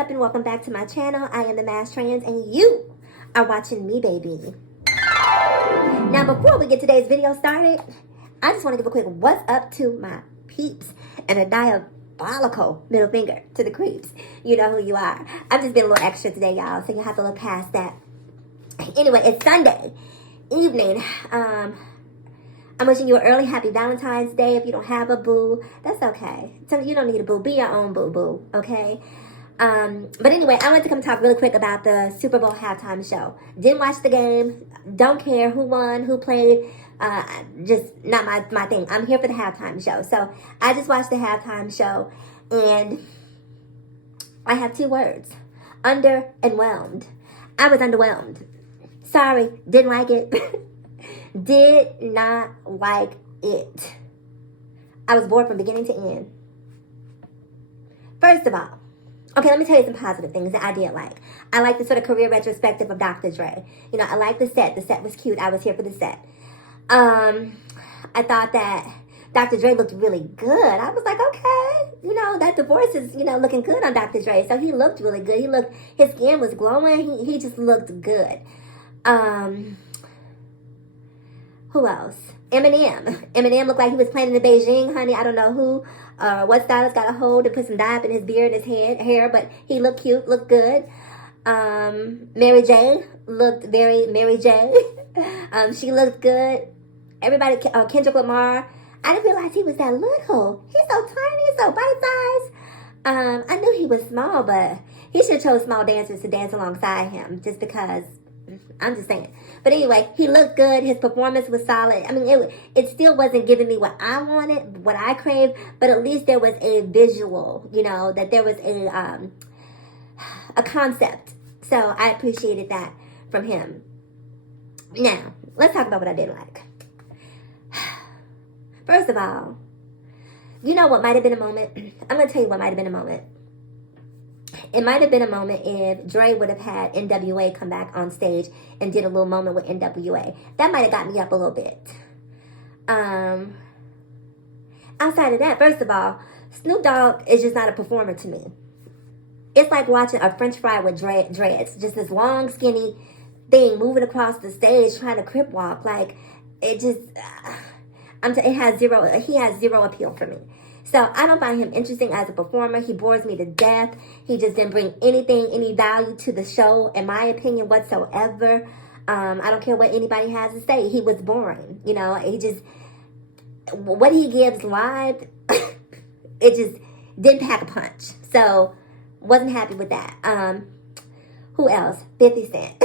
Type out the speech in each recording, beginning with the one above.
up, and welcome back to my channel. I am the Mass Trans, and you are watching me, baby. Now, before we get today's video started, I just want to give a quick what's up to my peeps and a diabolical middle finger to the creeps. You know who you are. I've just been a little extra today, y'all, so you have to look past that. Anyway, it's Sunday evening. I'm wishing you an early happy Valentine's Day. If you don't have a boo, that's okay. You don't need a boo. Be your own boo-boo, okay? But anyway, I wanted to come talk really quick about the Super Bowl halftime show. Didn't watch the game. Don't care who won, who played. Just not my thing. I'm here for the halftime show. So I just watched the halftime show, and I have two words. Under and whelmed. I was underwhelmed. Sorry, didn't like it. Did not like it. I was bored from beginning to end. First of all, okay, let me tell you some positive things that I did like. I like the sort of career retrospective of Dr. Dre. You know, I like the set. The set was cute. I was here for the set. I thought that Dr. Dre looked really good. I was like, okay, you know, that divorce is, you know, looking good on Dr. Dre. So he looked really good. His skin was glowing. He just looked good. Who else? Eminem. Eminem looked like he was playing in the Beijing, honey. I don't know who, what stylist got a hold to put some dye up in his beard and his hair, but he looked cute, looked good. Mary J looked very Mary J. She looked good. Everybody, Kendrick Lamar. I didn't realize he was that little. He's so tiny, so bite-sized. I knew he was small, but he should have chose small dancers to dance alongside him, just because. I'm just saying. But anyway, he looked good. His performance was solid. I mean, it still wasn't giving me what I wanted, what I craved, but at least there was a visual, you know, that there was a concept. So I appreciated that from him. Now, let's talk about what I didn't like. First of all, you know what might have been a moment? I'm going to tell you what might have been a moment. It might have been a moment if Dre would have had NWA come back on stage and did a little moment with NWA. That might have got me up a little bit. Outside of that, first of all, Snoop Dogg is just not a performer to me. It's like watching a French fry with dreads. Just this long, skinny thing moving across the stage trying to crip walk. Like, it just, he has zero appeal for me. So I don't find him interesting as a performer. He bores me to death. He just didn't bring any value to the show, in my opinion, whatsoever. I don't care what anybody has to say. He was boring. You know, what he gives live, it just didn't pack a punch. So wasn't happy with that. Who else? 50 Cent.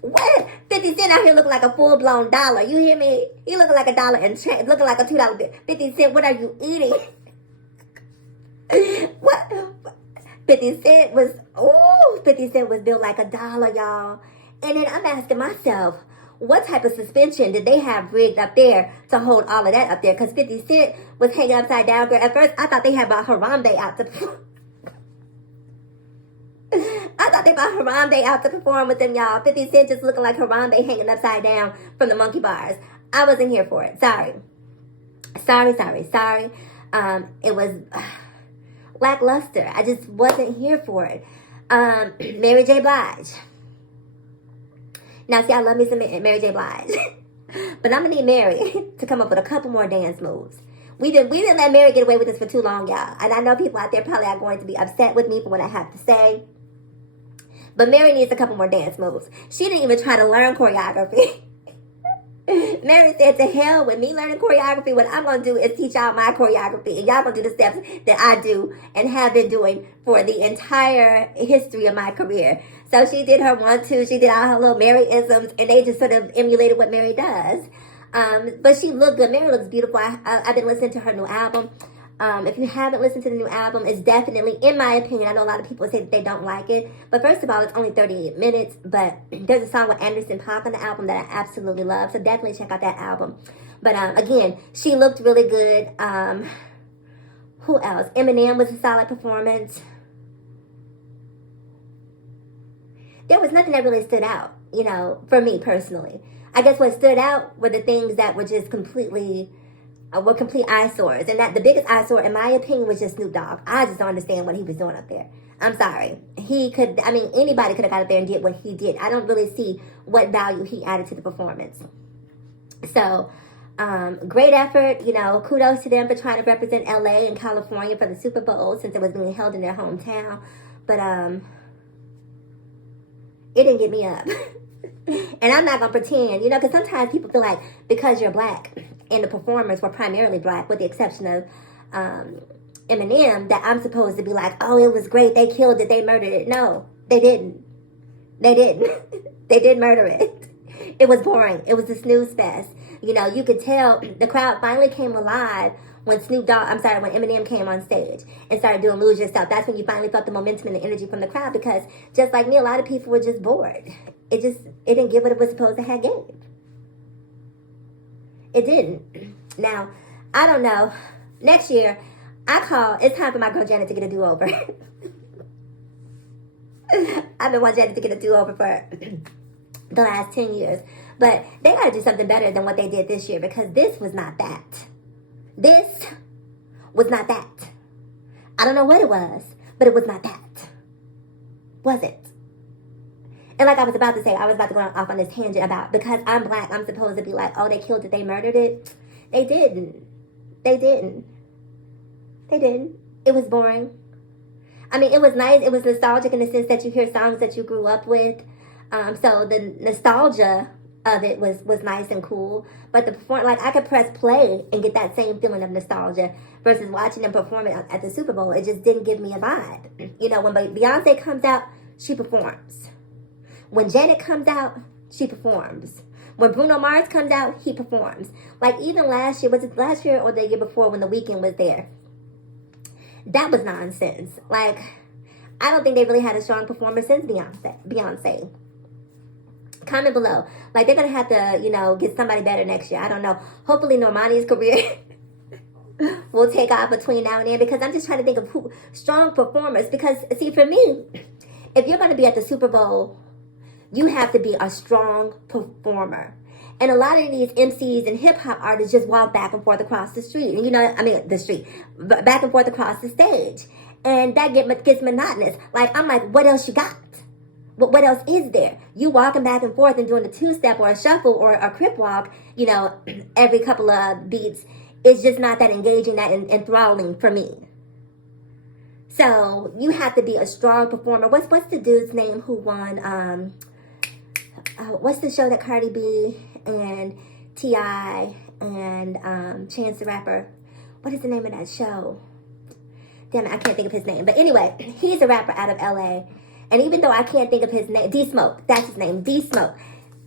What? 50 Cent out here looking like a full-blown dollar. You hear me? He looking like a dollar and looking like a $2 bill. 50 Cent, what are you eating? What? 50 Cent was built like a dollar, y'all. And then I'm asking myself, what type of suspension did they have rigged up there to hold all of that up there? Because 50 Cent was hanging upside down. Girl, at first, I thought they had brought Harambe out to Harambe out to perform with them, y'all. 50 Cent just looking like Harambe hanging upside down from the monkey bars. I wasn't here for it. Sorry. It was lackluster. I just wasn't here for it. Mary J. Blige. Now, see, I love me some Mary J. Blige. But I'm going to need Mary to come up with a couple more dance moves. We've been letting Mary get away with this for too long, y'all. And I know people out there probably are going to be upset with me for what I have to say. But Mary needs a couple more dance moves. She didn't even try to learn choreography. Mary said, to hell with me learning choreography. What I'm going to do is teach y'all my choreography. And y'all going to do the steps that I do and have been doing for the entire history of my career. So she did her 1-2. She did all her little Mary-isms. And they just sort of emulated what Mary does. But she looked good. Mary looks beautiful. I've been listening to her new album. If you haven't listened to the new album, it's definitely, in my opinion, I know a lot of people say that they don't like it, but first of all, it's only 38 minutes, but there's a song with Anderson .Paak on the album that I absolutely love, so definitely check out that album. But again, she looked really good. Who else? Eminem was a solid performance. There was nothing that really stood out, you know, for me personally. I guess what stood out were the things that were just complete eyesores. And that the biggest eyesore, in my opinion, was just Snoop Dogg. I just don't understand what he was doing up there. I'm sorry. He could, I mean, anybody could have got up there and did what he did. I don't really see what value he added to the performance. So, great effort. You know, kudos to them for trying to represent LA and California for the Super Bowl since it was being held in their hometown. But it didn't get me up. And I'm not going to pretend, you know, because sometimes people feel like because you're black and the performers were primarily black, with the exception of Eminem, that I'm supposed to be like, oh, it was great. They killed it. They murdered it. No, they didn't. They didn't. They did murder it. It was boring. It was a snooze fest. You know, you could tell the crowd finally came alive when when Eminem came on stage and started doing Lose Yourself. That's when you finally felt the momentum and the energy from the crowd, because just like me, a lot of people were just bored. It didn't give what it was supposed to have gave. It didn't. Now, I don't know. Next year, it's time for my girl Janet to get a do-over. I've been wanting Janet to get a do-over for the last 10 years. But they got to do something better than what they did this year, because this was not that. This was not that. I don't know what it was, but it was not that. Was it? And like I was about to say, I was about to go off on this tangent about, because I'm black, I'm supposed to be like, oh, they killed it, they murdered it. They didn't. They didn't. They didn't. It was boring. I mean, it was nice. It was nostalgic in the sense that you hear songs that you grew up with. So the nostalgia of it was nice and cool. But the perform, like, I could press play and get that same feeling of nostalgia versus watching them perform it at the Super Bowl. It just didn't give me a vibe. You know, when Beyonce comes out, she performs. When Janet comes out, she performs. When Bruno Mars comes out, he performs. Like, even last year, was it last year or the year before when The Weeknd was there? That was nonsense. Like, I don't think they really had a strong performer since Beyonce. Comment below. Like, they're going to have to, you know, get somebody better next year. I don't know. Hopefully Normani's career will take off between now and then, because I'm just trying to think of strong performers. Because, see, for me, if you're going to be at the Super Bowl, you have to be a strong performer. And a lot of these MCs and hip-hop artists just walk back and forth across the street. And, you know, the street. Back and forth across the stage. And that gets monotonous. Like, I'm like, what else you got? What else is there? You walking back and forth and doing a two-step or a shuffle or a crip walk, you know, every couple of beats. It's just not that engaging, that enthralling for me. So, you have to be a strong performer. What's the dude's name who won, what's the show that Cardi B and T.I. and Chance the Rapper, what is the name of that show? Damn it, I can't think of his name. But anyway, he's a rapper out of L.A. And even though I can't think of his name, D-Smoke, that's his name, D-Smoke.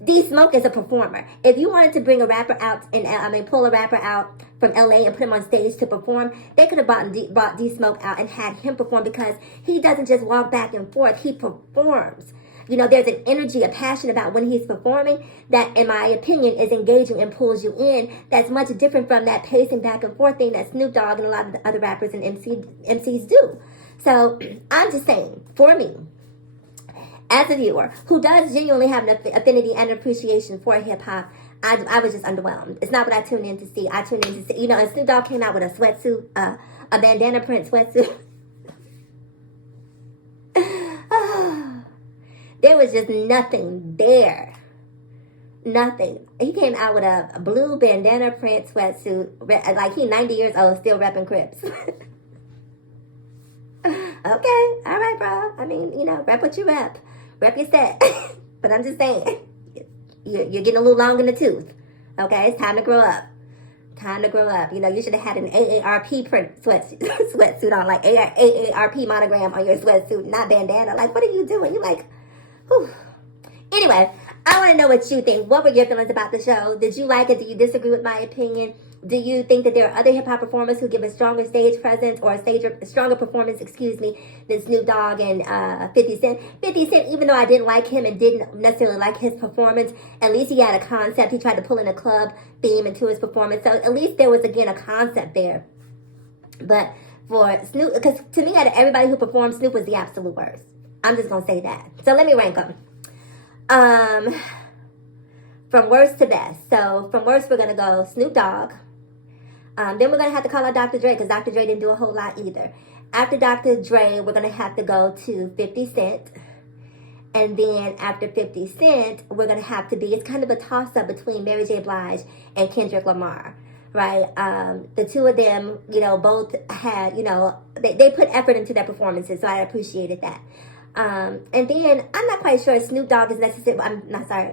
D-Smoke is a performer. If you wanted to bring a rapper out, pull a rapper out from L.A. and put him on stage to perform, they could have brought D-Smoke out and had him perform, because he doesn't just walk back and forth, he performs. You know, there's an energy, a passion about when he's performing that, in my opinion, is engaging and pulls you in. That's much different from that pacing back and forth thing that Snoop Dogg and a lot of the other rappers and MCs do. So, I'm just saying, for me, as a viewer who does genuinely have an affinity and appreciation for hip-hop, I was just underwhelmed. It's not what I tuned in to see. I tuned in to see, you know, and Snoop Dogg came out with a sweatsuit, a bandana print sweatsuit. There was just nothing there. Nothing. He came out with a blue bandana print sweatsuit. Like, he 90 years old, still repping Crips. Okay, all right, bro. I mean, you know, rep what you rep. Rep your set. But I'm just saying, you're getting a little long in the tooth. Okay, it's time to grow up. Time to grow up. You know, you should have had an AARP print sweatsuit on, like AARP monogram on your sweatsuit, not bandana. Like, what are you doing? You're like, whew. Anyway, I want to know what you think. What were your feelings about the show? Did you like it? Do you disagree with my opinion? Do you think that there are other hip-hop performers who give a stronger stage presence or a stronger performance, than Snoop Dogg and 50 Cent? 50 Cent, even though I didn't like him and didn't necessarily like his performance, at least he had a concept. He tried to pull in a club theme into his performance. So at least there was, again, a concept there. But for Snoop, because to me, out of everybody who performed, Snoop was the absolute worst. I'm just going to say that. So let me rank them. From worst to best. So from worst, we're going to go Snoop Dogg. Then we're going to have to call out Dr. Dre, because Dr. Dre didn't do a whole lot either. After Dr. Dre, we're gonna have to go to 50 Cent. And then after 50 Cent, we're going to have to be, it's kind of a toss-up between Mary J. Blige and Kendrick Lamar, right? The two of them, both had, they put effort into their performances, so I appreciated that. And then I'm not quite sure Snoop Dogg is necessarily, I'm not sorry,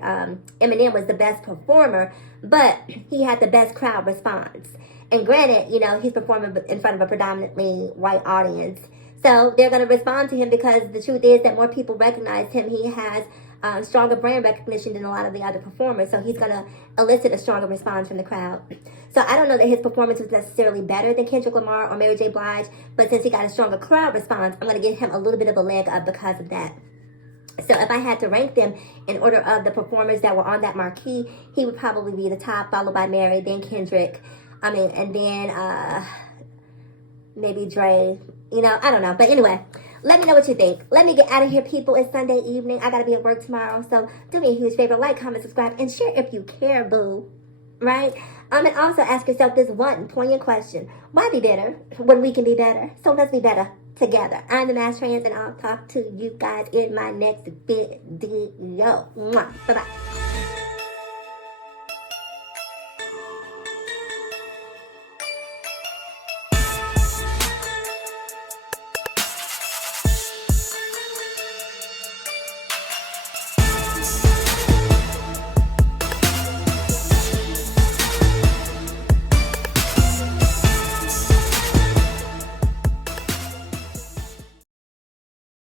Eminem was the best performer, but he had the best crowd response. And granted, he's performing in front of a predominantly white audience. So they're going to respond to him because the truth is that more people recognize him. He has stronger brand recognition than a lot of the other performers. So he's going to elicit a stronger response from the crowd. So I don't know that his performance was necessarily better than Kendrick Lamar or Mary J. Blige. But since he got a stronger crowd response, I'm going to give him a little bit of a leg up because of that. So if I had to rank them in order of the performers that were on that marquee, he would probably be the top, followed by Mary, then Kendrick. And then maybe Dre. I don't know. But anyway, let me know what you think. Let me get out of here, people. It's Sunday evening. I got to be at work tomorrow. So do me a huge favor. Like, comment, subscribe, and share if you care, boo. Right? And also ask yourself this one poignant question. Why be better when we can be better? So let's be better together. I'm the Mass Trans, and I'll talk to you guys in my next video. Bye-bye.